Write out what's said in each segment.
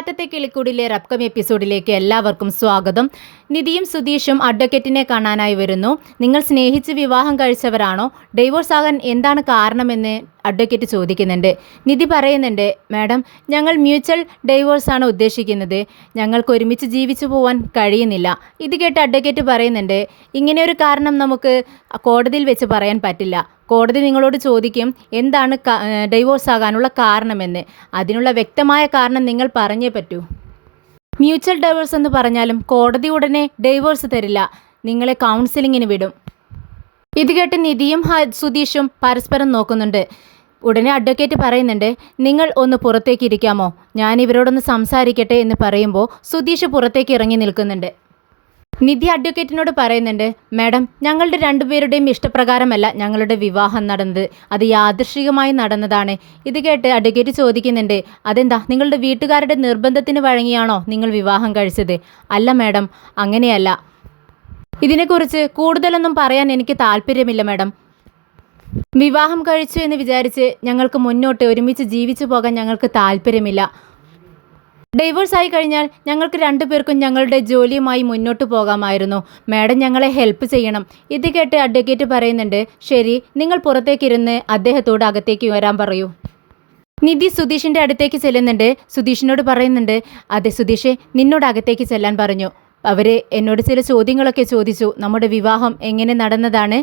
കാറ്റത്തെ കിളിക്കൂടിലെ റബ്കം എപ്പിസോഡിലേക്ക് എല്ലാവർക്കും സ്വാഗതം. നിധിയും സുധീഷും അഡ്വക്കേറ്റിനെ കാണാനായി വരുന്നു. നിങ്ങൾ സ്നേഹിച്ച് വിവാഹം കഴിച്ചവരാണോ? ഡൈവോഴ്സ് ആകാൻ എന്താണ് കാരണമെന്ന് അഡ്വക്കേറ്റ് ചോദിക്കുന്നുണ്ട്. നിധി പറയുന്നുണ്ട്, മാഡം, ഞങ്ങൾ മ്യൂച്വൽ ഡൈവോഴ്സാണ് ഉദ്ദേശിക്കുന്നത്. ഞങ്ങൾക്ക് ഒരുമിച്ച് ജീവിച്ചു പോകാൻ കഴിയുന്നില്ല. ഇത് കേട്ട് അഡ്വക്കേറ്റ് പറയുന്നുണ്ട്, ഇങ്ങനെയൊരു കാരണം നമുക്ക് കോടതിയിൽ വെച്ച് പറയാൻ പറ്റില്ല. കോടതി നിങ്ങളോട് ചോദിക്കും എന്താണ് ഡൈവോഴ്സ് ആകാനുള്ള കാരണമെന്ന്. അതിനുള്ള വ്യക്തമായ കാരണം നിങ്ങൾ പറഞ്ഞേ പറ്റൂ. മ്യൂച്വൽ ഡൈവോഴ്സ് എന്ന് പറഞ്ഞാലും കോടതി ഉടനെ ഡൈവോഴ്സ് തരില്ല, നിങ്ങളെ കൗൺസിലിങ്ങിന് വിടും. ഇത് കേട്ട് നിധിയും സുധീഷും പരസ്പരം നോക്കുന്നുണ്ട്. ഉടനെ അഡ്വക്കേറ്റ് പറയുന്നുണ്ട്, നിങ്ങൾ ഒന്ന് പുറത്തേക്ക് ഇരിക്കാമോ, ഞാൻ ഇവരോടൊന്ന് സംസാരിക്കട്ടെ എന്ന് പറയുമ്പോൾ സുധീഷ് പുറത്തേക്ക് ഇറങ്ങി നിൽക്കുന്നുണ്ട്. നിധി അഡ്വക്കേറ്റിനോട് പറയുന്നുണ്ട്, മാഡം, ഞങ്ങളുടെ രണ്ടുപേരുടെയും ഇഷ്ടപ്രകാരമല്ല ഞങ്ങളുടെ വിവാഹം നടന്നത്, അത് യാദൃശ്ചികമായി നടന്നതാണ്. ഇത് കേട്ട് അഡ്വക്കേറ്റ് ചോദിക്കുന്നുണ്ട്, അതെന്താ, നിങ്ങളുടെ വീട്ടുകാരുടെ നിർബന്ധത്തിന് വഴങ്ങിയാണോ നിങ്ങൾ വിവാഹം കഴിച്ചത്? അല്ല മാഡം, അങ്ങനെയല്ല. ഇതിനെക്കുറിച്ച് കൂടുതലൊന്നും പറയാൻ എനിക്ക് താല്പര്യമില്ല മാഡം. വിവാഹം കഴിച്ചു എന്ന് വിചാരിച്ച് ഞങ്ങൾക്ക് മുന്നോട്ട് ഒരുമിച്ച് ജീവിച്ചു പോകാൻ ഞങ്ങൾക്ക് താല്പര്യമില്ല. ഡൈവോഴ്സ് ആയി കഴിഞ്ഞാൽ ഞങ്ങൾക്ക് രണ്ടുപേർക്കും ഞങ്ങളുടെ ജോലിയുമായി മുന്നോട്ട് പോകാമായിരുന്നു. മാഡം, ഞങ്ങളെ ഹെൽപ്പ് ചെയ്യണം. ഇത് കേട്ട് അഡ്വക്കേറ്റ് പറയുന്നുണ്ട്, ശരി, നിങ്ങൾ പുറത്തേക്കിരുന്ന് അദ്ദേഹത്തോട് അകത്തേക്ക് വരാൻ പറയൂ. നിധി സുധീഷിൻ്റെ അടുത്തേക്ക് ചെല്ലുന്നുണ്ട്. സുധീഷിനോട് പറയുന്നുണ്ട്, അതെ സുധീഷേ, നിന്നോട് അകത്തേക്ക് ചെല്ലാൻ പറഞ്ഞു. അവർ എന്നോട് ചില ചോദ്യങ്ങളൊക്കെ ചോദിച്ചു. നമ്മുടെ വിവാഹം എങ്ങനെ നടന്നതാണ്,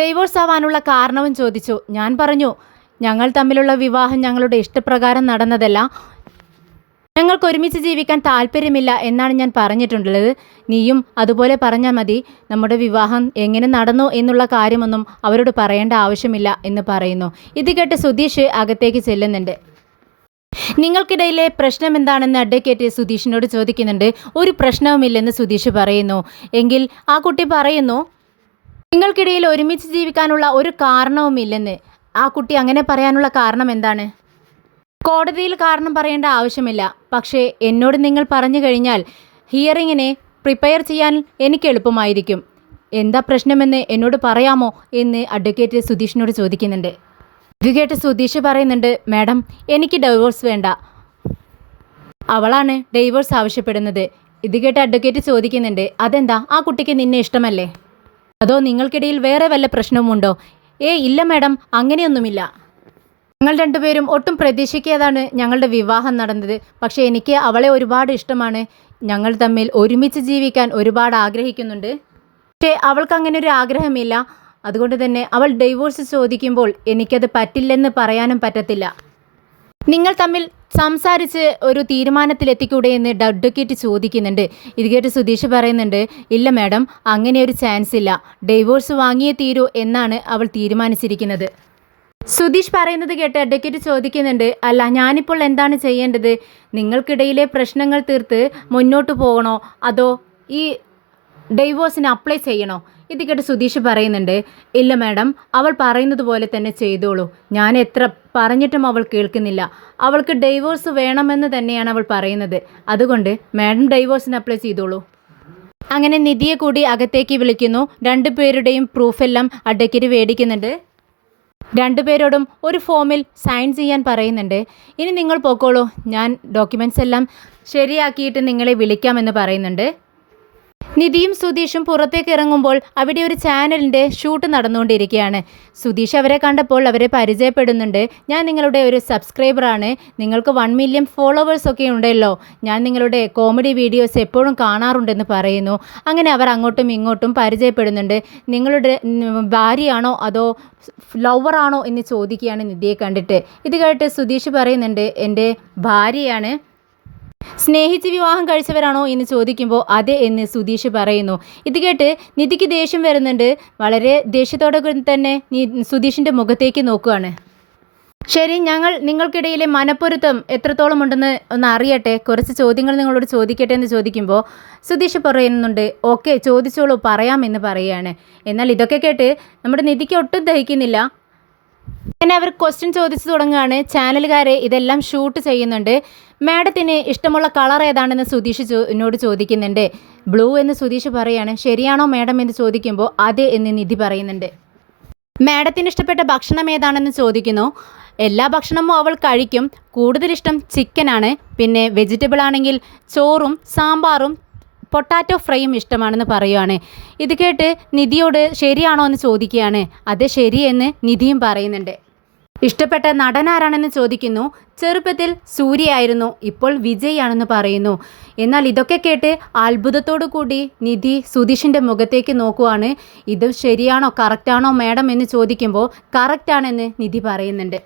ഡൈവോഴ്സ് ആവാനുള്ള കാരണവും ചോദിച്ചു. ഞാൻ പറഞ്ഞു, ഞങ്ങൾ തമ്മിലുള്ള വിവാഹം ഞങ്ങളുടെ ഇഷ്ടപ്രകാരം നടന്നതല്ല, ഞങ്ങൾക്ക് ഒരുമിച്ച് ജീവിക്കാൻ താല്പര്യമില്ല എന്നാണ് ഞാൻ പറഞ്ഞിട്ടുള്ളത്. നീയും അതുപോലെ പറഞ്ഞാൽ മതി. നമ്മുടെ വിവാഹം എങ്ങനെ നടന്നു എന്നുള്ള കാര്യമൊന്നും അവരോട് പറയേണ്ട ആവശ്യമില്ല എന്ന് പറയുന്നു. ഇത് കേട്ട് സുധീഷ് അകത്തേക്ക് ചെല്ലുന്നുണ്ട്. നിങ്ങൾക്കിടയിലെ പ്രശ്നം എന്താണെന്ന് അഡ്വക്കേറ്റ് സുധീഷിനോട് ചോദിക്കുന്നുണ്ട്. ഒരു പ്രശ്നവുമില്ലെന്ന് സുധീഷ് പറയുന്നു. എങ്കിൽ ആ കുട്ടി പറയുന്നു, നിങ്ങൾക്കിടയിൽ ഒരുമിച്ച് ജീവിക്കാനുള്ള ഒരു കാരണവുമില്ലെന്ന്. ആ കുട്ടി അങ്ങനെ പറയാനുള്ള കാരണം എന്താണ്? കോടതിയിൽ കാരണം പറയേണ്ട ആവശ്യമില്ല, പക്ഷേ എന്നോട് നിങ്ങൾ പറഞ്ഞു കഴിഞ്ഞാൽ ഹിയറിങ്ങിനെ പ്രിപ്പയർ ചെയ്യാൻ എനിക്ക് എളുപ്പമായിരിക്കും. എന്താ പ്രശ്നമെന്ന് എന്നോട് പറയാമോ എന്ന് അഡ്വക്കേറ്റ് സുധീഷിനോട് ചോദിക്കുന്നുണ്ട്. ഇത് കേട്ട് സുധീഷ് പറയുന്നുണ്ട്, മാഡം, എനിക്ക് ഡൈവോഴ്സ് വേണ്ട. അവളാണ് ഡൈവോഴ്സ് ആവശ്യപ്പെടുന്നത്. ഇത് കേട്ട് അഡ്വക്കേറ്റ് ചോദിക്കുന്നുണ്ട്, അതെന്താ, ആ കുട്ടിക്ക് നിന്നെ ഇഷ്ടമല്ലേ? അതോ നിങ്ങൾക്കിടയിൽ വേറെ വല്ല പ്രശ്നവുമുണ്ടോ? ഇല്ല മാഡം, അങ്ങനെയൊന്നുമില്ല. ഞങ്ങൾ രണ്ടുപേരും ഒട്ടും പ്രതീക്ഷിക്കാതാണ് ഞങ്ങളുടെ വിവാഹം നടന്നത്. പക്ഷേ എനിക്ക് അവളെ ഒരുപാട് ഇഷ്ടമാണ്. ഞങ്ങൾ തമ്മിൽ ഒരുമിച്ച് ജീവിക്കാൻ ഒരുപാട് ആഗ്രഹിക്കുന്നുണ്ട്. പക്ഷേ അവൾക്ക് അങ്ങനെ ഒരു ആഗ്രഹമില്ല. അതുകൊണ്ട് തന്നെ അവൾ ഡൈവോഴ്സ് ചോദിക്കുമ്പോൾ എനിക്കത് പറ്റില്ലെന്ന് പറയാനും പറ്റത്തില്ല. നിങ്ങൾ തമ്മിൽ സംസാരിച്ച് ഒരു തീരുമാനത്തിലെത്തിക്കൂടെ എന്ന് അഡ്വക്കേറ്റ് ചോദിക്കുന്നുണ്ട്. ഇത് കേട്ട് സുധീഷ് പറയുന്നുണ്ട്, ഇല്ല മാഡം, അങ്ങനെ ഒരു ചാൻസ് ഇല്ല. ഡൈവോഴ്സ് വാങ്ങിയേ തീരൂ എന്നാണ് അവൾ തീരുമാനിച്ചിരിക്കുന്നത്. സുധീഷ് പറയുന്നത് കേട്ട് അഡ്വക്കേറ്റ് ചോദിക്കുന്നുണ്ട്, അല്ല, ഞാനിപ്പോൾ എന്താണ് ചെയ്യേണ്ടത്? നിങ്ങൾക്കിടയിലെ പ്രശ്നങ്ങൾ തീർത്ത് മുന്നോട്ട് പോകണോ, അതോ ഈ ഡൈവോഴ്സിന് അപ്ലൈ ചെയ്യണോ? ഇത് കേട്ട് സുധീഷ് പറയുന്നുണ്ട്, ഇല്ല മാഡം, അവൾ പറയുന്നത് പോലെ തന്നെ ചെയ്തോളൂ. ഞാൻ എത്ര പറഞ്ഞിട്ടും അവൾ കേൾക്കുന്നില്ല. അവൾക്ക് ഡൈവോഴ്സ് വേണമെന്ന് തന്നെയാണ് അവൾ പറയുന്നത്. അതുകൊണ്ട് മാഡം ഡൈവോഴ്സിന് അപ്ലൈ ചെയ്തോളൂ. അങ്ങനെ നിധിയെ കൂടി അകത്തേക്ക് വിളിക്കുന്നു. രണ്ടുപേരുടെയും പ്രൂഫെല്ലാം അഡ്വക്കേറ്റ് മേടിക്കുന്നുണ്ട്. രണ്ടുപേരോടും ഒരു ഫോമിൽ സൈൻ ചെയ്യാൻ പറയുന്നുണ്ട്. ഇനി നിങ്ങൾ പോക്കോളൂ, ഞാൻ ഡോക്യുമെൻറ്റ്സ് എല്ലാം ശരിയാക്കിയിട്ട് നിങ്ങളെ വിളിക്കാമെന്ന് പറയുന്നുണ്ട്. നിധിയും സുധീഷും പുറത്തേക്ക് ഇറങ്ങുമ്പോൾ അവിടെ ഒരു ചാനലിൻ്റെ ഷൂട്ട് നടന്നുകൊണ്ടിരിക്കുകയാണ്. സുധീഷ് അവരെ കണ്ടപ്പോൾ അവരെ പരിചയപ്പെടുന്നുണ്ട്. ഞാൻ നിങ്ങളുടെ ഒരു സബ്സ്ക്രൈബറാണ്, നിങ്ങൾക്ക് 1 മില്യൺ ഫോളോവേഴ്സൊക്കെ ഉണ്ടല്ലോ, ഞാൻ നിങ്ങളുടെ കോമഡി വീഡിയോസ് എപ്പോഴും കാണാറുണ്ടെന്ന് പറയുന്നു. അങ്ങനെ അവർ അങ്ങോട്ടും ഇങ്ങോട്ടും പരിചയപ്പെടുന്നുണ്ട്. നിങ്ങളുടെ ഭാര്യയാണോ അതോ ലവറാണോ എന്ന് ചോദിക്കുകയാണ് നിധിയെ കണ്ടിട്ട്. ഇത് കേട്ട് സുധീഷ് പറയുന്നുണ്ട്, എൻ്റെ ഭാര്യയാണ്. സ്നേഹിച്ച് വിവാഹം കഴിച്ചവരാണോ എന്ന് ചോദിക്കുമ്പോൾ അതെ എന്ന് സുധീഷ് പറയുന്നു. ഇത് കേട്ട് നിധിക്ക് ദേഷ്യം വരുന്നുണ്ട്. വളരെ ദേഷ്യത്തോടെ തന്നെ സുധീഷിൻ്റെ മുഖത്തേക്ക് നോക്കുകയാണ്. ശരി, ഞങ്ങൾ നിങ്ങൾക്കിടയിലെ മനപ്പൊരുത്തം എത്രത്തോളം ഉണ്ടെന്ന് ഒന്ന് അറിയട്ടെ, കുറച്ച് ചോദ്യങ്ങൾ നിങ്ങളോട് ചോദിക്കട്ടെ എന്ന് ചോദിക്കുമ്പോൾ സുധീഷ് പറയുന്നുണ്ട്, ഓക്കെ, ചോദിച്ചോളൂ, പറയാമെന്ന് പറയുകയാണ്. എന്നാൽ ഇതൊക്കെ കേട്ട് നമ്മുടെ നിധിക്ക് ഒട്ടും ദഹിക്കുന്നില്ല. അങ്ങനെ അവർ ക്വസ്റ്റ്യൻ ചോദിച്ചു തുടങ്ങുകയാണ്. ചാനലുകാരെ ഇതെല്ലാം ഷൂട്ട് ചെയ്യുന്നുണ്ട്. മാഡത്തിന് ഇഷ്ടമുള്ള കളർ ഏതാണെന്ന് സുധീഷ് എന്നോട് ചോദിക്കുന്നുണ്ട്. ബ്ലൂ എന്ന് സുധീഷ് പറയുകയാണ്. ശരിയാണോ മാഡം എന്ന് ചോദിക്കുമ്പോൾ അതെ എന്ന് നിധി പറയുന്നുണ്ട്. മാഡത്തിന് ഇഷ്ടപ്പെട്ട ഭക്ഷണം ഏതാണെന്ന് ചോദിക്കുന്നു. എല്ലാ ഭക്ഷണവും അവൾ കഴിക്കും. കൂടുതലിഷ്ടം ചിക്കനാണ്. പിന്നെ വെജിറ്റബിൾ ആണെങ്കിൽ ചോറും സാമ്പാറും പൊട്ടാറ്റോ ഫ്രൈയും ഇഷ്ടമാണെന്ന് പറയുവാണ്. ഇത് കേട്ട് നിധിയോട് ശരിയാണോ എന്ന് ചോദിക്കുകയാണ്. അത് ശരിയെന്ന് നിധിയും പറയുന്നുണ്ട്. ഇഷ്ടപ്പെട്ട നടനാരാണെന്ന് ചോദിക്കുന്നു. ചെറുപ്പത്തിൽ സൂര്യയായിരുന്നു, ഇപ്പോൾ വിജയ് ആണെന്ന് പറയുന്നു. എന്നാൽ ഇതൊക്കെ കേട്ട് അത്ഭുതത്തോടു കൂടി നിധി സുധീഷിൻ്റെ മുഖത്തേക്ക് നോക്കുവാണ്. ഇത് ശരിയാണോ കറക്റ്റാണോ മാഡം എന്ന് ചോദിക്കുമ്പോൾ കറക്റ്റാണെന്ന് നിധി പറയുന്നുണ്ട്.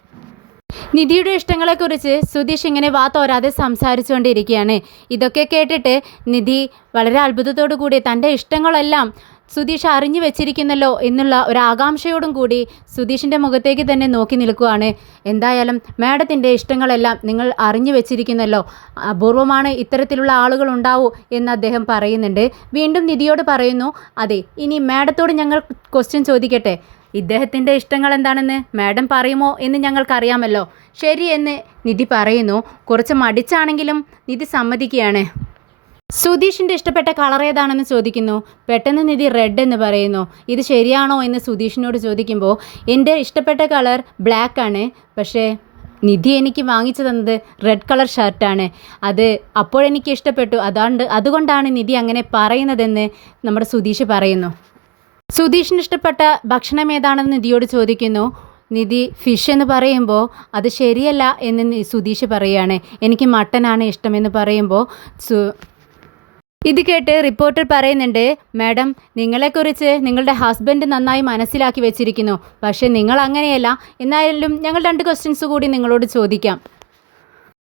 നിധിയുടെ ഇഷ്ടങ്ങളെക്കുറിച്ച് സുധീഷ് ഇങ്ങനെ വാ തോരാതെ സംസാരിച്ചുകൊണ്ടിരിക്കുകയാണ്. ഇതൊക്കെ കേട്ടിട്ട് നിധി വളരെ അത്ഭുതത്തോടു കൂടി തൻ്റെ ഇഷ്ടങ്ങളെല്ലാം സുധീഷ് അറിഞ്ഞു വെച്ചിരിക്കുന്നല്ലോ എന്നുള്ള ഒരു ആകാംക്ഷയോടും കൂടി സുധീഷിൻ്റെ മുഖത്തേക്ക് തന്നെ നോക്കി നിൽക്കുകയാണ്. എന്തായാലും മാഡത്തിൻ്റെ ഇഷ്ടങ്ങളെല്ലാം നിങ്ങൾ അറിഞ്ഞു വെച്ചിരിക്കുന്നല്ലോ, അപൂർവമാണ് ഇത്തരത്തിലുള്ള ആളുകൾ ഉണ്ടാവൂ എന്ന് അദ്ദേഹം പറയുന്നുണ്ട്. വീണ്ടും നിധിയോട് പറയുന്നു, അതെ ഇനി മാഡത്തോട് ഞങ്ങൾ ക്വസ്റ്റ്യൻ ചോദിക്കട്ടെ, ഇദ്ദേഹത്തിൻ്റെ ഇഷ്ടങ്ങൾ എന്താണെന്ന് മാഡം പറയുമോ എന്ന് ഞങ്ങൾക്കറിയാമല്ലോ. ശരി എന്ന് നിധി പറയുന്നു. കുറച്ച് മടിച്ചാണെങ്കിലും നിധി സമ്മതിക്കുകയാണ്. സുധീഷിൻ്റെ ഇഷ്ടപ്പെട്ട കളർ ഏതാണെന്ന് ചോദിക്കുന്നു. പെട്ടെന്ന് നിധി റെഡ് എന്ന് പറയുന്നു. ഇത് ശരിയാണോ എന്ന് സുധീഷിനോട് ചോദിക്കുമ്പോൾ എൻ്റെ ഇഷ്ടപ്പെട്ട കളർ ബ്ലാക്ക് ആണ്, പക്ഷേ നിധി എനിക്ക് വാങ്ങിച്ചു തന്നത് റെഡ് കളർ ഷർട്ടാണ്. അത് അപ്പോഴെനിക്ക് ഇഷ്ടപ്പെട്ടു, അതുകൊണ്ടാണ് നിധി അങ്ങനെ പറയുന്നതെന്ന് നമ്മുടെ സുധീഷ് പറയുന്നു. സുധീഷിന് ഇഷ്ടപ്പെട്ട ഭക്ഷണം ഏതാണെന്ന് നിധിയോട് ചോദിക്കുന്നു. നിധി ഫിഷ് എന്ന് പറയുമ്പോൾ അത് ശരിയല്ല എന്ന് സുധീഷ് പറയുകയാണ്. എനിക്ക് മട്ടനാണ് ഇഷ്ടമെന്ന് പറയുമ്പോൾ ഇത് കേട്ട് റിപ്പോർട്ടർ പറയുന്നുണ്ട്, മാഡം നിങ്ങളെക്കുറിച്ച് നിങ്ങളുടെ ഹസ്ബൻഡ് നന്നായി മനസ്സിലാക്കി വെച്ചിരിക്കുന്നു, പക്ഷേ നിങ്ങൾ അങ്ങനെയല്ല. എന്നാലും ഞങ്ങൾ 2 ക്വസ്റ്റ്യൻസ് കൂടി നിങ്ങളോട് ചോദിക്കാം.